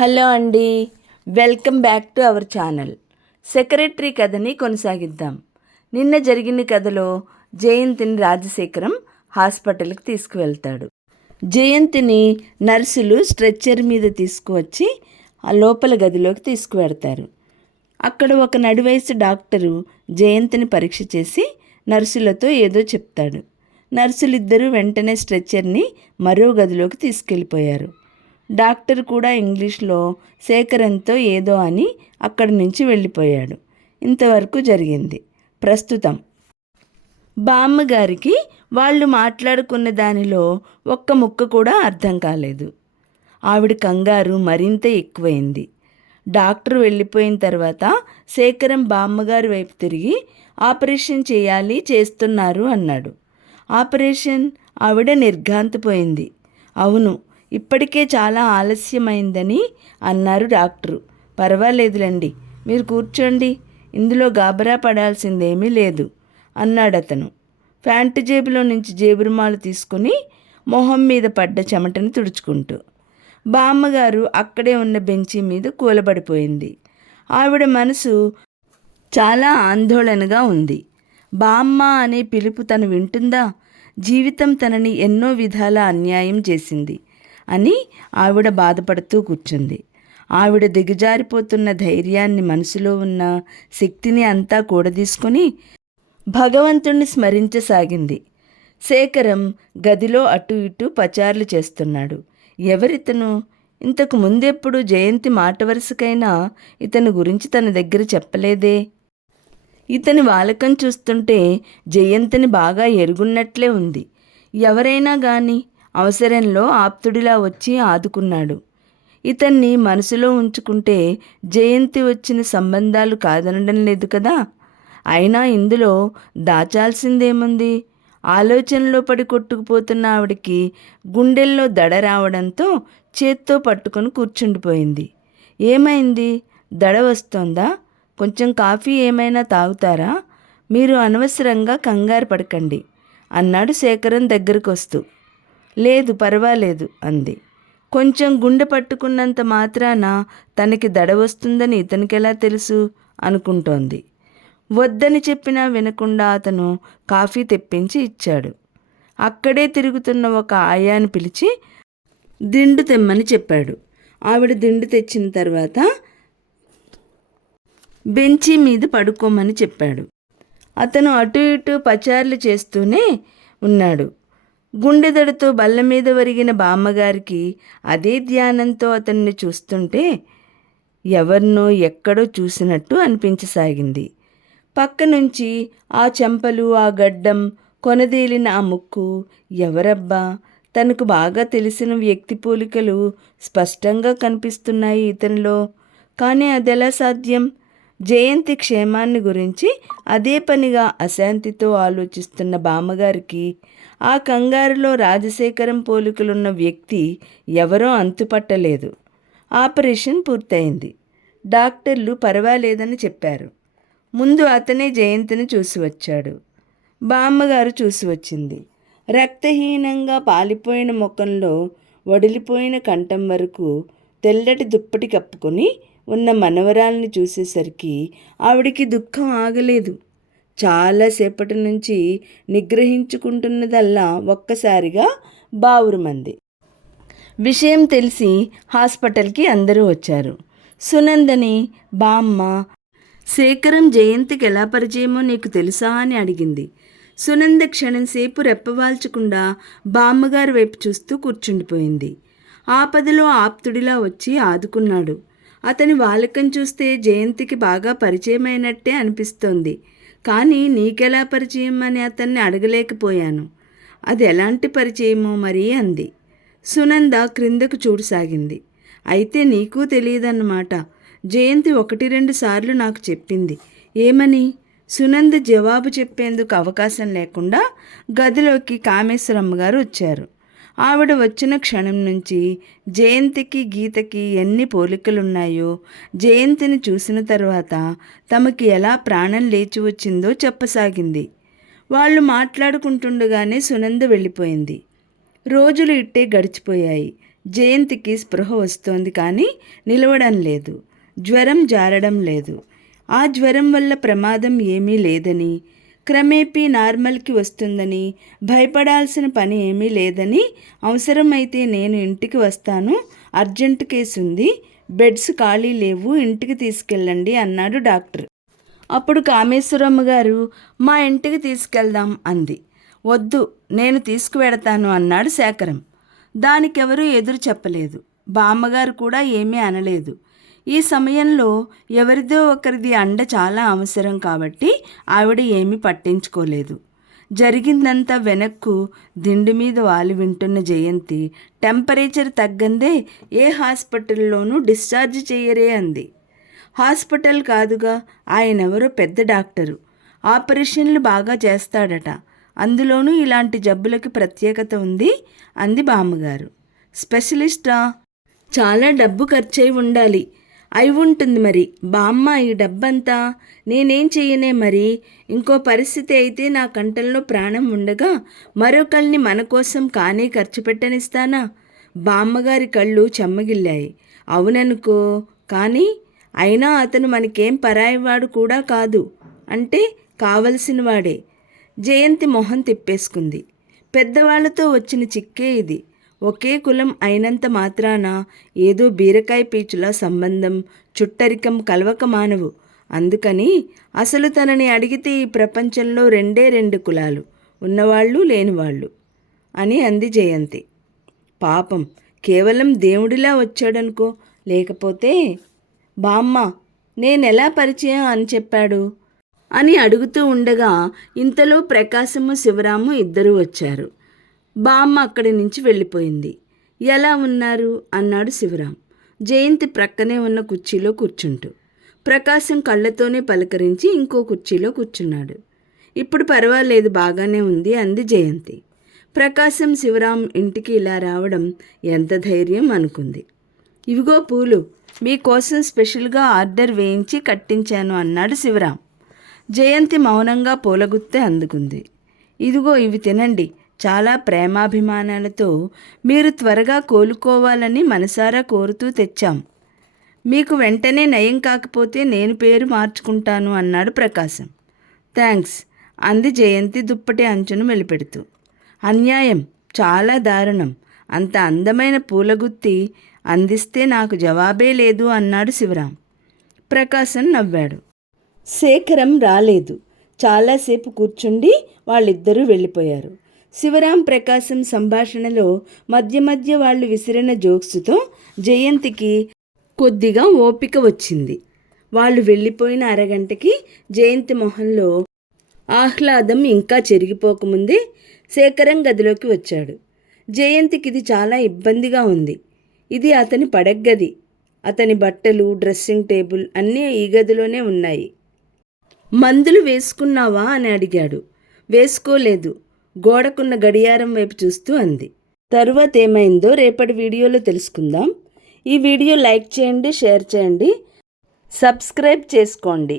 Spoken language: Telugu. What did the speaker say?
హలో అండి. Welcome back to our channel. Secretary కథని కొనసాగిద్దాం. నిన్న జరిగిన కథలో జయంతిని రాజశేఖరం హాస్పిటల్కి తీసుకువెళ్తాడు. జయంతిని నర్సులు స్ట్రెచ్చర్ మీద తీసుకువచ్చి ఆ లోపల గదిలోకి తీసుకువెడతారు. అక్కడ ఒక నడివయసు డాక్టరు జయంతిని పరీక్ష చేసి నర్సులతో ఏదో చెప్తాడు. నర్సులిద్దరూ వెంటనే స్ట్రెచ్చర్ని మరో గదిలోకి తీసుకెళ్ళిపోయారు. డాక్టర్ కూడా ఇంగ్లీష్లో శేఖరంతో ఏదో అని అక్కడి నుంచి వెళ్ళిపోయాడు. ఇంతవరకు జరిగింది. ప్రస్తుతం. బామ్మగారికి వాళ్ళు మాట్లాడుకున్న దానిలో ఒక్క ముక్క కూడా అర్థం కాలేదు. ఆవిడ కంగారు మరింత ఎక్కువైంది. డాక్టర్ వెళ్ళిపోయిన తర్వాత శేఖరం బామ్మగారి వైపు తిరిగి ఆపరేషన్ చేయాలి చేస్తున్నారు అన్నాడు. ఆపరేషన్ ఆవిడ నిర్ఘాంతపోయింది. అవును ఇప్పటికే చాలా ఆలస్యమైందని అన్నారు డాక్టరు. పర్వాలేదులండి మీరు కూర్చోండి ఇందులో గాబరా పడాల్సిందేమీ లేదు అన్నాడతను. ప్యాంటు జేబులో నుంచి జేబురుమాలు తీసుకుని మొహం మీద పడ్డ చెమటను తుడుచుకుంటూ. బామ్మగారు అక్కడే ఉన్న బెంచి మీద కూలబడిపోయింది. ఆవిడ మనసు చాలా ఆందోళనగా ఉంది. బామ్మ అనే పిలుపు తను వింటుందా? జీవితం తనని ఎన్నో విధాల అన్యాయం చేసింది. అని ఆవిడ బాధపడుతూ కూర్చుంది. ఆవిడ దిగజారిపోతున్న ధైర్యాన్ని మనసులో ఉన్న శక్తిని అంతా కూడదీసుకొని భగవంతుణ్ణి స్మరించసాగింది. శేఖరం గదిలో అటు ఇటు పచార్లు చేస్తున్నాడు. ఎవరితను? ఇంతకు ముందెప్పుడు జయంతి మాట వరుసకైనా ఇతని గురించి తన దగ్గర చెప్పలేదే. ఇతని వాలకం చూస్తుంటే జయంతిని బాగా ఎరుగున్నట్లే ఉంది. ఎవరైనా గాని అవసరంలో ఆప్తుడిలా వచ్చి ఆదుకున్నాడు. ఇతన్ని మనసులో ఉంచుకుంటే జయంతి వచ్చిన సంబంధాలు కాదనడం లేదు కదా? అయినా ఇందులో దాచాల్సిందేముంది? ఆలోచనలో పడి కొట్టుకుపోతున్న ఆవిడికి గుండెల్లో దడ రావడంతో చేత్తో పట్టుకొని కూర్చుండిపోయింది. ఏమైంది? దడ వస్తోందా? కొంచెం కాఫీ ఏమైనా తాగుతారా? మీరు అనవసరంగా కంగారు పడకండి అన్నాడు శేఖరం దగ్గరకు వస్తూ లేదు పర్వాలేదు అంది. కొంచెం గుండె పట్టుకున్నంత మాత్రాన తనకి దడ వస్తుందని ఇతనికెలా తెలుసు? అనుకుంటోంది. వద్దని చెప్పినా వినకుండా అతను కాఫీ తెప్పించి ఇచ్చాడు. అక్కడే తిరుగుతున్న ఒక ఆయాను పిలిచి దిండు తెమ్మని చెప్పాడు. ఆవిడ దిండు తెచ్చిన తర్వాత బెంచి మీద పడుకోమని చెప్పాడు. అతను అటు ఇటు పచార్లు చేస్తూనే ఉన్నాడు. గుండెదడతో బల్ల మీద వరిగిన బామ్మగారికి అదే ధ్యానంతో అతన్ని చూస్తుంటే ఎవరినో ఎక్కడో చూసినట్టు అనిపించసాగింది. పక్క నుంచి ఆ చెంపలు ఆ గడ్డం కొనదేలిన ఆ ముక్కు ఎవరబ్బా? తనకు బాగా తెలిసిన వ్యక్తి పోలికలు స్పష్టంగా కనిపిస్తున్నాయి ఇతనిలో. కానీ అదెలా సాధ్యం? జయంతి క్షేమాన్ని గురించి అదే పనిగా అశాంతితో ఆలోచిస్తున్న బామ్మగారికి ఆ కంగారులో రాజశేఖరం పోలికలున్న వ్యక్తి ఎవరో అంతుపట్టలేదు. ఆపరేషన్ పూర్తయింది. డాక్టర్లు పర్వాలేదని చెప్పారు. ముందు అతనే జయంతిని చూసి వచ్చాడు బామ్మగారు చూసి వచ్చింది రక్తహీనంగా పాలిపోయిన ముఖంలో వడిలిపోయిన కంఠం వరకు తెల్లటి దుప్పటి కప్పుకొని ఉన్న మనవరాల్ని చూసేసరికి ఆవిడికి దుఃఖం ఆగలేదు. చాలాసేపటి నుంచి నిగ్రహించుకుంటున్నదల్లా ఒక్కసారిగా బావురుమంది విషయం తెలిసి హాస్పిటల్కి అందరూ వచ్చారు. సునందని బామ్మ శేఖరం జయంతికి ఎలా పరిచయమో నీకు తెలుసా అని అడిగింది. సునంద క్షణంసేపు రెప్పవాల్చకుండా బామ్మగారి వైపు చూస్తూ కూర్చుండిపోయింది. ఆపదలో ఆప్తుడిలా వచ్చి ఆదుకున్నాడు. అతని వాలకం చూస్తే జయంతికి బాగా పరిచయమైనట్టే అనిపిస్తోంది. కానీ నీకెలా పరిచయం అని అతన్ని అడగలేకపోయాను. అది ఎలాంటి పరిచయమో మరి అంది. సునంద క్రిందకు చూడసాగింది. అయితే నీకు తెలియదన్నమాట. జయంతి ఒకటి రెండు సార్లు నాకు చెప్పింది. ఏమని? సునంద జవాబు చెప్పేందుకు అవకాశం లేకుండా గదిలోకి కామేశ్వరమ్మ గారు వచ్చారు. ఆవిడ వచ్చిన క్షణం నుంచి జయంతికి గీతకి ఎన్ని పోలికలున్నాయో జయంతిని చూసిన తర్వాత తమకి ఎలా ప్రాణం లేచి వచ్చిందో చెప్పసాగింది. వాళ్ళు మాట్లాడుకుంటుండగానే సునంద వెళ్ళిపోయింది. రోజులు ఇట్టే గడిచిపోయాయి. జయంతికి స్పృహ వస్తోంది కానీ నిలవడం లేదు. జ్వరం జారడం లేదు. ఆ జ్వరం వల్ల ప్రమాదం ఏమీ లేదని క్రమేపీ నార్మల్కి వస్తుందని భయపడాల్సిన పని ఏమీ లేదని అవసరమైతే నేను ఇంటికి వస్తాను అర్జెంట్ కేసు ఉంది బెడ్స్ ఖాళీ లేవు ఇంటికి తీసుకెళ్ళండి అన్నాడు డాక్టర్. అప్పుడు కామేశ్వరమ్మ గారు మా ఇంటికి తీసుకెళ్దాం అంది. వద్దు నేను తీసుకువెడతాను అన్నాడు శేఖరం. దానికెవరూ ఎదురు చెప్పలేదు. బామ్మగారు కూడా ఏమీ అనలేదు. ఈ సమయంలో ఎవరిదో ఒకరిది అండ చాలా అవసరం కాబట్టి ఆవిడ ఏమీ పట్టించుకోలేదు. జరిగిందంతా వెనక్కు దిండు మీద వాలి వింటున్న జయంతి టెంపరేచర్ తగ్గందే ఏ హాస్పిటల్లోనూ డిశ్చార్జ్ చేయరే అంది. హాస్పిటల్ కాదుగా ఆయనెవరో పెద్ద డాక్టరు. ఆపరేషన్లు బాగా చేస్తాడట. అందులోనూ ఇలాంటి జబ్బులకి ప్రత్యేకత ఉంది అంది బామ్మగారు. స్పెషలిస్టా? చాలా డబ్బు ఖర్చయి ఉండాలి. అయి ఉంటుంది మరి బామ్మ ఈ డబ్బంతా నేనేం చెయ్యనే మరి? ఇంకో పరిస్థితి అయితే నా కంటల్లో ప్రాణం ఉండగా మరొకళ్ళని మన కోసం కానీ ఖర్చు పెట్టనిస్తానా? బామ్మగారి కళ్ళు చెమ్మగిల్లాయి. అవుననుకో కానీ అయినా అతను మనకేం పరాయివాడు కూడా కాదు. అంటే కావలసిన వాడే జయంతి మొహం తిప్పేసుకుంది. పెద్దవాళ్ళతో వచ్చిన చిక్కే ఇది. ఒకే కులం అయినంత మాత్రాన ఏదో బీరకాయ పీచుల సంబంధం చుట్టరికం కలవక మానవు అందుకని అసలు తనని అడిగితే ఈ ప్రపంచంలో రెండే రెండు కులాలు ఉన్నవాళ్ళు లేనివాళ్ళు అని అంది జయంతి. పాపం కేవలం దేవుడిలా వచ్చాడనుకో లేకపోతే బామ్మ నేనెలా పరిచయం అని చెప్పాడు? అని అడుగుతూ ఉండగా ఇంతలో ప్రకాశము శివరాము ఇద్దరూ వచ్చారు. బామ్మ అక్కడి నుంచి వెళ్ళిపోయింది. ఎలా ఉన్నారు? అన్నాడు శివరాం. జయంతి ప్రక్కనే ఉన్న కుర్చీలో కూర్చుంటూ. ప్రకాశం కళ్ళతోనే పలకరించి ఇంకో కుర్చీలో కూర్చున్నాడు. ఇప్పుడు పర్వాలేదు బాగానే ఉంది అంది జయంతి. ప్రకాశం శివరాం ఇంటికి ఇలా రావడం ఎంత ధైర్యం అనుకుంది. ఇవిగో పూలు మీకోసం స్పెషల్గా ఆర్డర్ వేయించి కట్టించాను అన్నాడు శివరాం. జయంతి మౌనంగా పూలగుత్తే అందుకుంది. ఇదిగో ఇవి తినండి చాలా ప్రేమాభిమానాలతో మీరు త్వరగా కోలుకోవాలని మనసారా కోరుతూ తెచ్చాం. మీకు వెంటనే నయం కాకపోతే నేను పేరు మార్చుకుంటాను అన్నాడు ప్రకాశం. థ్యాంక్స్ అంది జయంతి దుప్పటి అంచును మెలిపెడుతూ. అన్యాయం. చాలా దారుణం. అంత అందమైన పూలగుత్తి అందిస్తే నాకు జవాబే లేదు అన్నాడు శివరాం. ప్రకాశం నవ్వాడు. శేఖరం రాలేదు. చాలాసేపు కూర్చుండి వాళ్ళిద్దరూ వెళ్ళిపోయారు. శివరాం ప్రకాశం సంభాషణలో మధ్య మధ్య వాళ్ళు విసిరిన జోక్స్తో జయంతికి కొద్దిగా ఓపిక వచ్చింది. వాళ్ళు వెళ్ళిపోయిన అరగంటకి జయంతి మొహంలో ఆహ్లాదం ఇంకా చెరిగిపోకముందే శేఖరం గదిలోకి వచ్చాడు. జయంతికి ఇది చాలా ఇబ్బందిగా ఉంది. ఇది అతని పడగ్గది. అతని బట్టలు డ్రెస్సింగ్ టేబుల్ అన్నీ ఈ గదిలోనే ఉన్నాయి. మందులు వేసుకున్నావా? అని అడిగాడు. వేసుకోలేదు. గోడకున్న గడియారం వైపు చూస్తూ అంది. తరువాత ఏమైందో రేపటి వీడియోలో తెలుసుకుందాం. ఈ వీడియో లైక్ చేయండి షేర్ చేయండి సబ్స్క్రైబ్ చేసుకోండి.